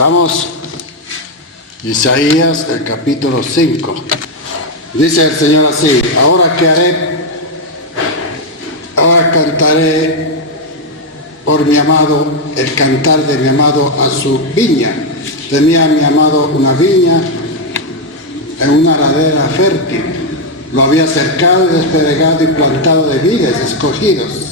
Estamos Isaías, el capítulo 5. Dice el Señor así: ahora qué haré, ahora cantaré por mi amado, el cantar de mi amado a su viña. Tenía mi amado una viña en una ladera fértil. Lo había cercado y despedregado y plantado de vides escogidos.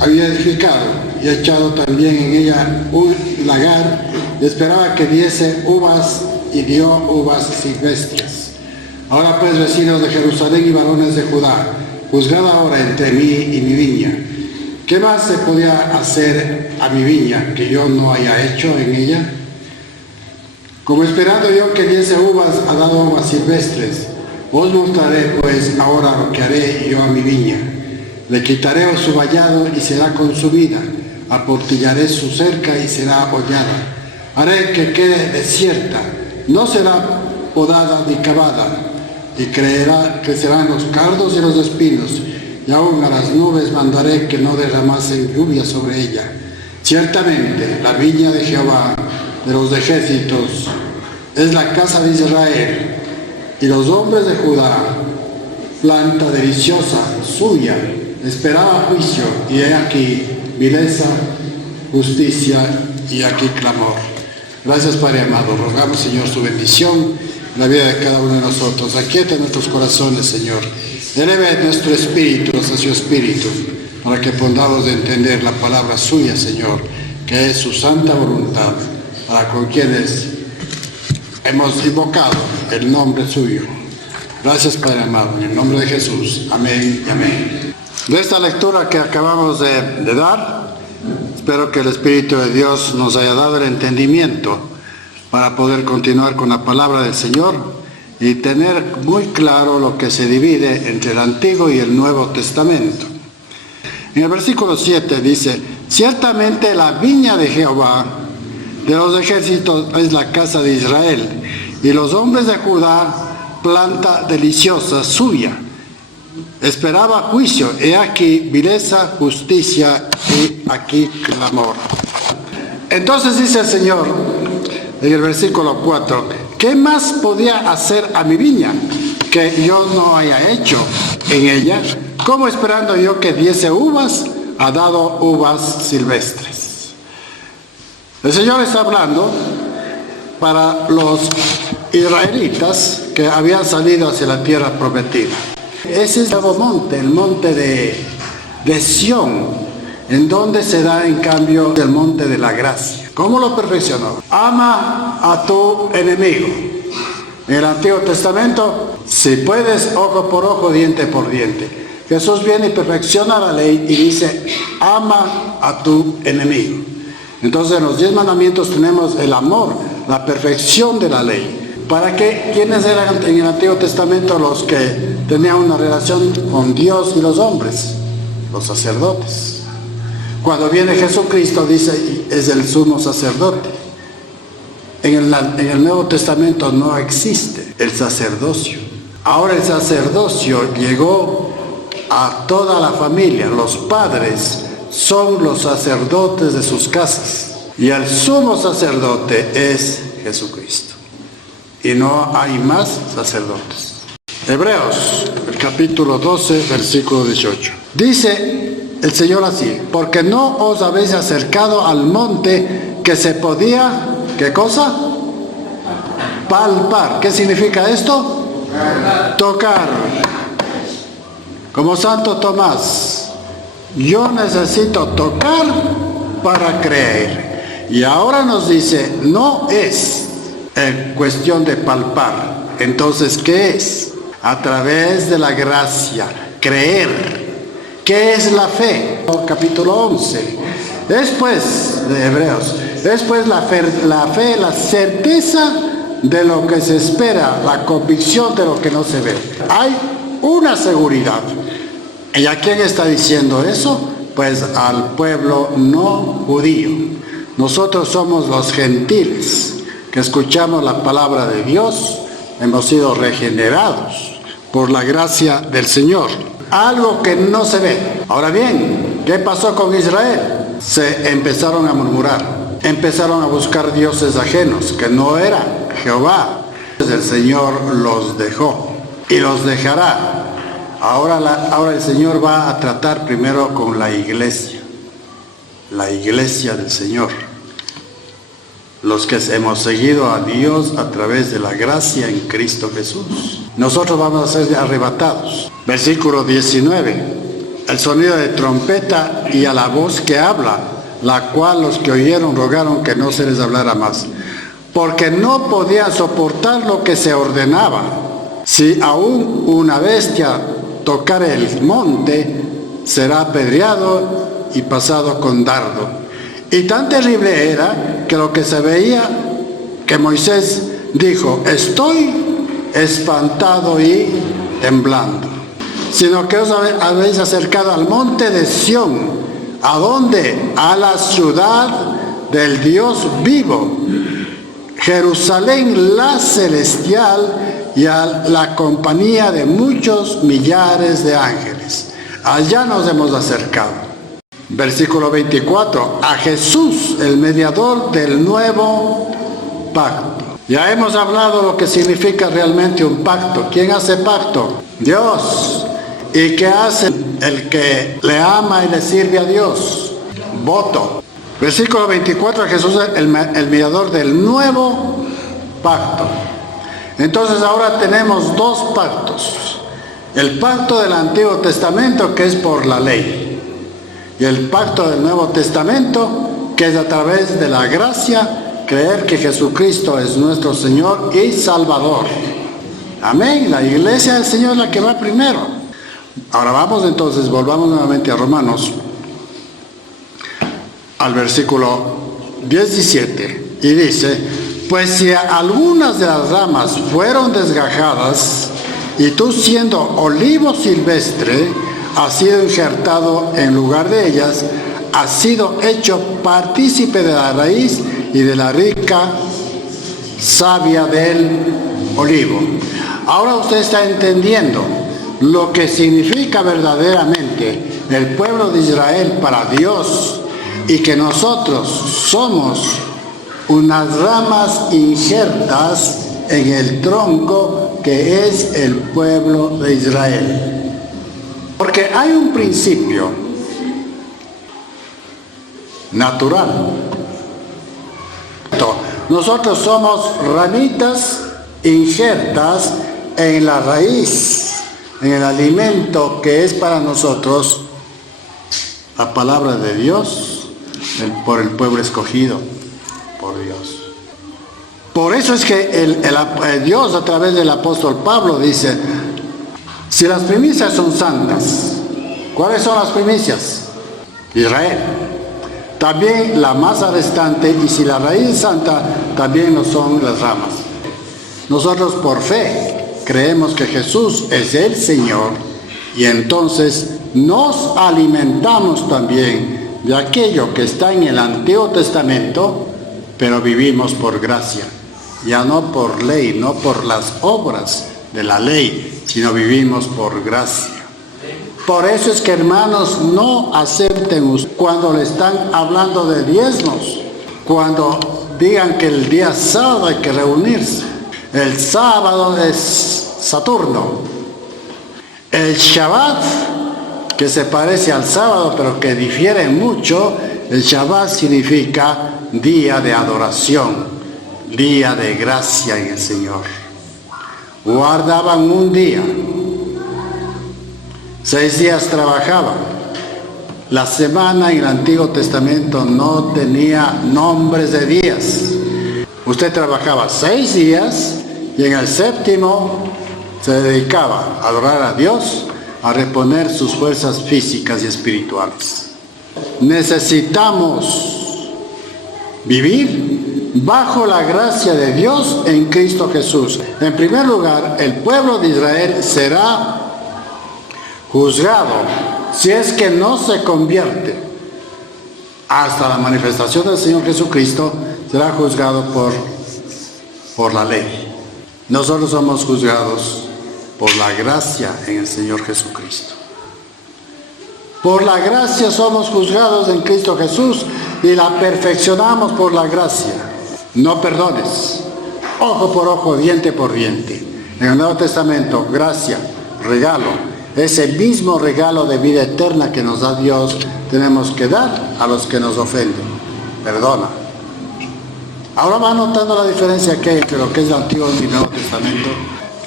Había edificado y echado también en ella un lagar y esperaba que diese uvas, y dio uvas silvestres. Ahora pues, vecinos de Jerusalén y varones de Judá, juzgad ahora entre mí y mi viña. ¿Qué más se podía hacer a mi viña que yo no haya hecho en ella? Como esperando yo que diese uvas, ha dado uvas silvestres. Os mostraré pues ahora lo que haré yo a mi viña. Le quitaré su vallado y será consumida. Aportillaré su cerca y será hollada. Haré que quede desierta. No será podada ni cavada. Y crecerán los cardos y los espinos. Y aún a las nubes mandaré que no derramasen lluvia sobre ella. Ciertamente la viña de Jehová, de los ejércitos, es la casa de Israel, y los hombres de Judá, planta deliciosa suya. Esperaba juicio, y he aquí vileza, justicia, y aquí clamor. Gracias, Padre amado. Rogamos, Señor, su bendición en la vida de cada uno de nosotros. Aquieta nuestros corazones, Señor. Eleve nuestro espíritu hacia su espíritu, para que podamos entender la palabra suya, Señor, que es su santa voluntad, para con quienes hemos invocado el nombre suyo. Gracias, Padre amado, en el nombre de Jesús. Amén y amén. De esta lectura que acabamos de dar, espero que el Espíritu de Dios nos haya dado el entendimiento para poder continuar con la palabra del Señor y tener muy claro lo que se divide entre el Antiguo y el Nuevo Testamento. En el versículo 7 dice: ciertamente la viña de Jehová, de los ejércitos, es la casa de Israel, y los hombres de Judá, planta deliciosa suya. Esperaba juicio, he aquí vileza, justicia, y aquí clamor. Entonces dice el Señor en el versículo 4: ¿qué más podía hacer a mi viña que yo no haya hecho en ella? ¿Cómo esperando yo que diese uvas, ha dado uvas silvestres? El Señor está hablando para los israelitas que habían salido hacia la tierra prometida. Ese es el nuevo monte, el monte de Sión, en donde se da en cambio el monte de la gracia. ¿Cómo lo perfeccionó? Ama a tu enemigo. En el Antiguo Testamento, si puedes, ojo por ojo, diente por diente. Jesús viene y perfecciona la ley y dice: ama a tu enemigo. Entonces en los 10 mandamientos tenemos el amor, la perfección de la ley. ¿Para qué? ¿Quiénes eran en el Antiguo Testamento los que tenían una relación con Dios y los hombres? Los sacerdotes. Cuando viene Jesucristo, dice, es el sumo sacerdote. En el Nuevo Testamento no existe el sacerdocio. Ahora el sacerdocio llegó a toda la familia. Los padres son los sacerdotes de sus casas. Y el sumo sacerdote es Jesucristo. Y no hay más sacerdotes. Hebreos, el capítulo 12, versículo 18. Dice el Señor así: porque no os habéis acercado al monte que se podía, ¿qué cosa? Palpar. ¿Qué significa esto? Tocar. Como Santo Tomás, yo necesito tocar para creer. Y ahora nos dice, no es en cuestión de palpar. Entonces, ¿qué es? A través de la gracia, creer. ¿Qué es la fe? Capítulo 11. Después de Hebreos, después la fe, la certeza de lo que se espera, la convicción de lo que no se ve. Hay una seguridad. ¿Y a quién está diciendo eso? Pues al pueblo no judío. Nosotros somos los gentiles que escuchamos la palabra de Dios, hemos sido regenerados por la gracia del Señor. Algo que no se ve. Ahora bien, ¿qué pasó con Israel? se empezaron a murmurar, empezaron a buscar dioses ajenos, que no era Jehová. El Señor los dejó y los dejará. Ahora el Señor va a tratar primero con la iglesia del Señor. Los que hemos seguido a Dios a través de la gracia en Cristo Jesús. Nosotros vamos a ser arrebatados. Versículo 19. El sonido de trompeta y a la voz que habla, la cual los que oyeron rogaron que no se les hablara más, porque no podían soportar lo que se ordenaba. Si aún una bestia tocare el monte, será apedreado y pasado con dardo. Y tan terrible era que lo que se veía, que Moisés dijo: estoy espantado y temblando. Sino que os habéis acercado al monte de Sión. ¿A dónde? A la ciudad del Dios vivo, Jerusalén la celestial, y a la compañía de muchos millares de ángeles. Allá nos hemos acercado. Versículo 24. A Jesús, el mediador del nuevo pacto. Ya hemos hablado lo que significa realmente un pacto. ¿Quién hace pacto? Dios. ¿Y qué hace el que le ama y le sirve a Dios? Voto. Versículo 24, Jesús es el mediador del nuevo pacto. Entonces ahora tenemos dos pactos. El pacto del Antiguo Testamento, que es por la ley, y el pacto del Nuevo Testamento, que es a través de la gracia, creer que Jesucristo es nuestro Señor y Salvador. Amén. La iglesia del Señor es la que va primero. Ahora volvamos nuevamente a Romanos, al versículo 17, y dice: pues si algunas de las ramas fueron desgajadas, y tú siendo olivo silvestre, has sido injertado en lugar de ellas, has sido hecho partícipe de la raíz y de la rica savia del olivo. Ahora usted está entendiendo lo que significa verdaderamente el pueblo de Israel para Dios, y que nosotros somos unas ramas injertas en el tronco que es el pueblo de Israel. Porque hay un principio natural. Nosotros somos ramitas injertas en la raíz, en el alimento que es para nosotros la palabra de Dios, por el pueblo escogido por Dios. Por eso es que Dios, a través del apóstol Pablo, dice: si las primicias son santas, ¿cuáles son las primicias? Israel. También la masa restante, y si la raíz es santa, también lo son las ramas. Nosotros por fe creemos que Jesús es el Señor, y entonces nos alimentamos también de aquello que está en el Antiguo Testamento, pero vivimos por gracia, ya no por ley, no por las obras de la ley, sino vivimos por gracia. Por eso es que, hermanos, no acepten cuando le están hablando de diezmos, cuando digan que el día sábado hay que reunirse. El sábado es Saturno. El Shabbat, que se parece al sábado pero que difiere mucho, el Shabbat significa día de adoración, día de gracia en el Señor. Guardaban un día, 6 días trabajaban. La semana en el Antiguo Testamento no tenía nombres de días. Usted trabajaba 6 días y en el séptimo se dedicaba a adorar a Dios, a reponer sus fuerzas físicas y espirituales. Necesitamos vivir bajo la gracia de Dios en Cristo Jesús. En primer lugar, el pueblo de Israel será juzgado si es que no se convierte. Hasta la manifestación del Señor Jesucristo será juzgado por la ley. Nosotros somos juzgados por la gracia en el Señor Jesucristo. Por la gracia somos juzgados en Cristo Jesús y la perfeccionamos por la gracia. No perdones. Ojo por ojo, diente por diente. En el Nuevo Testamento, gracia, regalo, ese mismo regalo de vida eterna que nos da Dios, tenemos que dar a los que nos ofenden. Perdona. Ahora va notando la diferencia que hay entre lo que es el Antiguo y el Nuevo Testamento.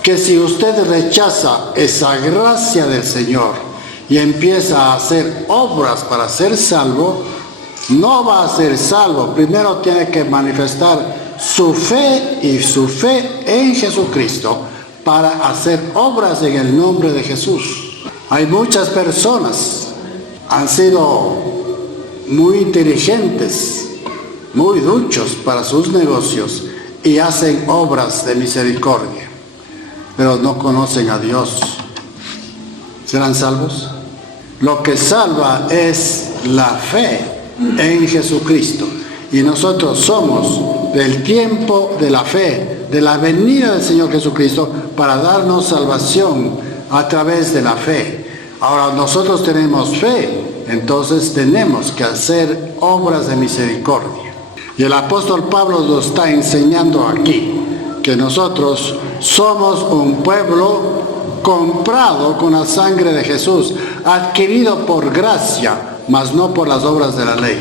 Que si usted rechaza esa gracia del Señor y empieza a hacer obras para ser salvo, no va a ser salvo. Primero tiene que manifestar su fe y su fe en Jesucristo para hacer obras en el nombre de Jesús. Hay muchas personas, han sido muy inteligentes, muy duchos para sus negocios y hacen obras de misericordia, pero no conocen a Dios. ¿Serán salvos? Lo que salva es la fe en Jesucristo. Y nosotros somos del tiempo de la fe, de la venida del Señor Jesucristo para darnos salvación a través de la fe. Ahora nosotros tenemos fe, entonces tenemos que hacer obras de misericordia. Y el apóstol Pablo nos está enseñando aquí que nosotros somos un pueblo comprado con la sangre de Jesús, adquirido por gracia, mas no por las obras de la ley.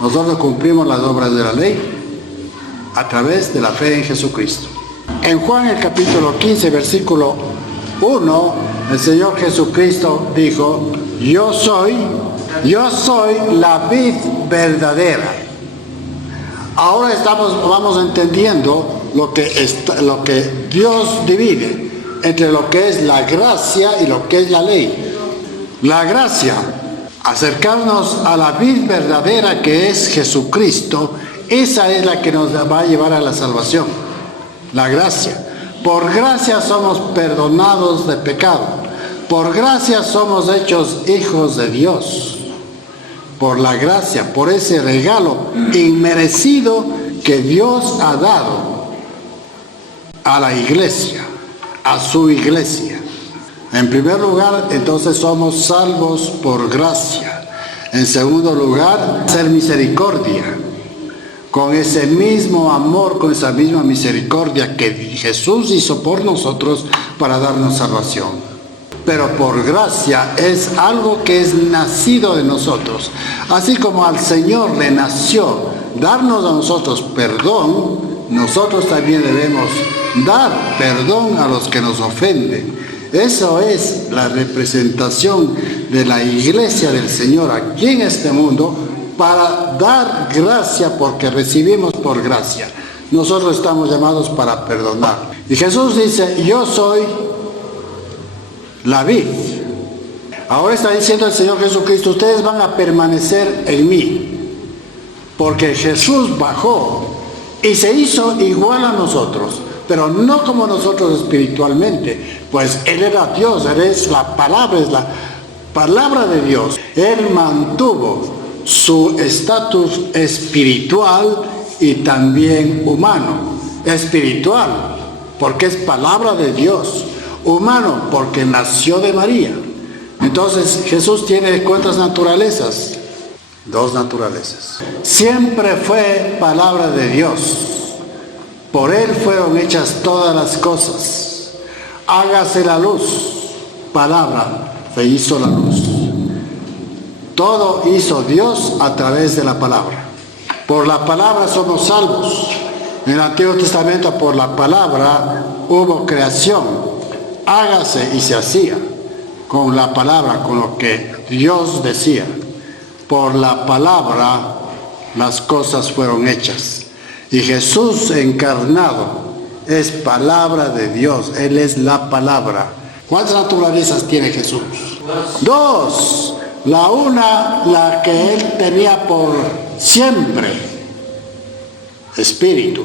Nosotros cumplimos las obras de la ley a través de la fe en Jesucristo. En Juan el capítulo 15, versículo 1, el Señor Jesucristo dijo: yo soy la vid verdadera. Ahora vamos entendiendo lo que Dios divide entre lo que es la gracia y lo que es la ley. La gracia, acercarnos a la vid verdadera que es Jesucristo, esa es la que nos va a llevar a la salvación. La gracia. Por gracia somos perdonados de pecado. Por gracia somos hechos hijos de Dios. Por la gracia, por ese regalo inmerecido que Dios ha dado a la iglesia, a su iglesia. En primer lugar, entonces somos salvos por gracia. En segundo lugar, hacer misericordia. Con ese mismo amor, con esa misma misericordia que Jesús hizo por nosotros para darnos salvación. Pero por gracia es algo que es nacido de nosotros. Así como al Señor le nació darnos a nosotros perdón, nosotros también debemos dar perdón a los que nos ofenden. Eso es la representación de la iglesia del Señor aquí en este mundo, para dar gracia, porque recibimos por gracia. Nosotros estamos llamados para perdonar. Y Jesús dice: yo soy la vid. Ahora está diciendo el Señor Jesucristo: ustedes van a permanecer en mí, porque Jesús bajó y se hizo igual a nosotros, pero no como nosotros espiritualmente, pues Él era Dios, Él es la palabra de Dios. Él mantuvo su estatus espiritual y también humano. Espiritual, porque es palabra de Dios. Humano, porque nació de María. Entonces Jesús tiene ¿cuántas naturalezas? Dos naturalezas. Siempre fue palabra de Dios. Por Él fueron hechas todas las cosas. Hágase la luz. Palabra, se hizo la luz. Todo hizo Dios a través de la palabra. Por la palabra somos salvos. En el Antiguo Testamento, por la palabra hubo creación. Hágase y se hacía. Con la palabra, con lo que Dios decía. Por la palabra las cosas fueron hechas. Y Jesús encarnado es palabra de Dios. Él es la palabra. ¿Cuántas naturalezas tiene Jesús? Dos. La una, la que Él tenía por siempre. Espíritu.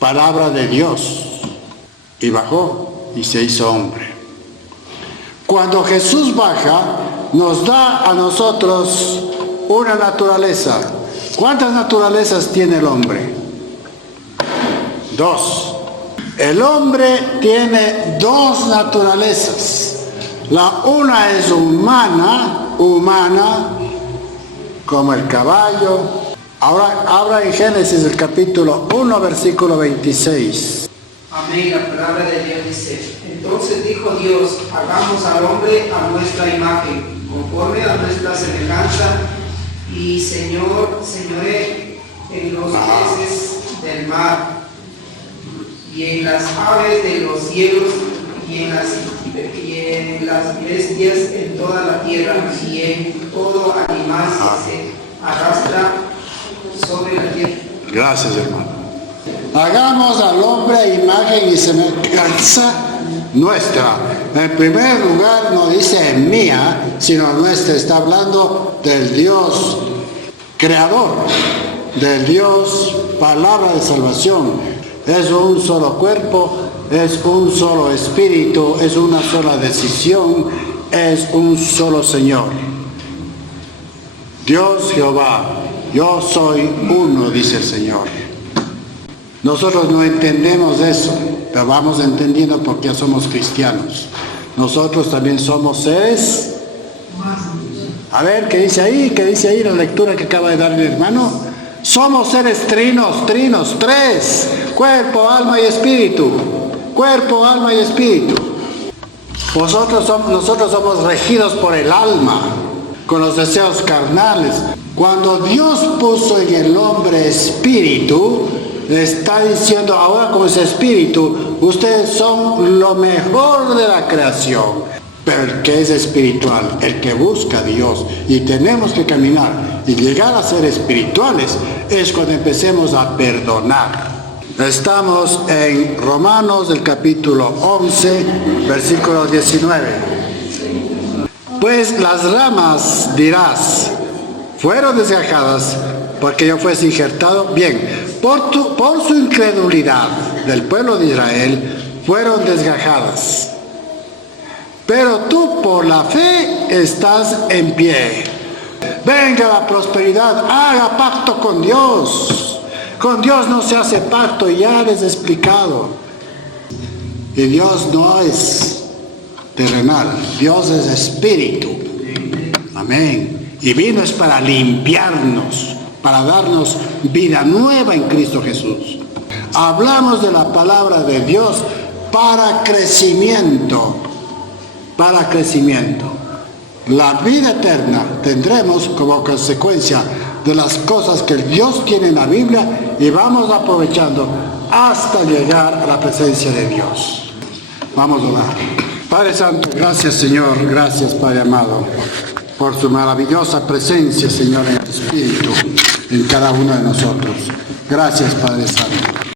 Palabra de Dios. Y bajó y se hizo hombre. Cuando Jesús baja, nos da a nosotros una naturaleza. ¿Cuántas naturalezas tiene el hombre? Dos. El hombre tiene dos naturalezas. La una es humana, como el caballo. Ahora abra en Génesis el capítulo 1, versículo 26. Amén. La palabra de Dios dice: entonces dijo Dios, hagamos al hombre a nuestra imagen, conforme a nuestra semejanza, y señoree en los peces del mar, y en las aves de los cielos, y en las bestias en toda la tierra, y en todo animal que se arrastra sobre la tierra. Gracias, hermano. Hagamos al hombre a imagen y semejanza nuestra. En primer lugar no dice mía, sino nuestra. Está hablando del Dios creador, del Dios palabra de salvación. Es un solo cuerpo, es un solo espíritu, es una sola decisión, es un solo Señor. Dios Jehová, yo soy uno, dice el Señor. Nosotros no entendemos eso, pero vamos entendiendo porque ya somos cristianos. Nosotros también somos seres. A ver, ¿qué dice ahí? ¿Qué dice ahí la lectura que acaba de dar mi hermano? Somos seres trinos, tres. Cuerpo, alma y espíritu. Cuerpo, alma y espíritu. Nosotros somos regidos por el alma, con los deseos carnales. Cuando Dios puso en el hombre espíritu, le está diciendo ahora como ese espíritu, ustedes son lo mejor de la creación. Pero el que es espiritual, el que busca a Dios, y tenemos que caminar y llegar a ser espirituales, es cuando empecemos a perdonar. Estamos en Romanos, el capítulo 11, versículo 19. Pues las ramas, dirás, fueron desgajadas porque yo fuese injertado. Bien, por su incredulidad del pueblo de Israel, fueron desgajadas. Pero tú por la fe estás en pie. Venga la prosperidad, haga pacto con Dios. Con Dios no se hace pacto, ya les he explicado. Y Dios no es terrenal, Dios es espíritu. Amén. Y vino es para limpiarnos, para darnos vida nueva en Cristo Jesús. Hablamos de la palabra de Dios para crecimiento. Para crecimiento. La vida eterna tendremos como consecuencia de las cosas que Dios tiene en la Biblia y vamos aprovechando hasta llegar a la presencia de Dios. Vamos a orar. Padre Santo, gracias Señor, gracias Padre amado, por su maravillosa presencia, Señor, en el Espíritu, en cada uno de nosotros. Gracias Padre Santo.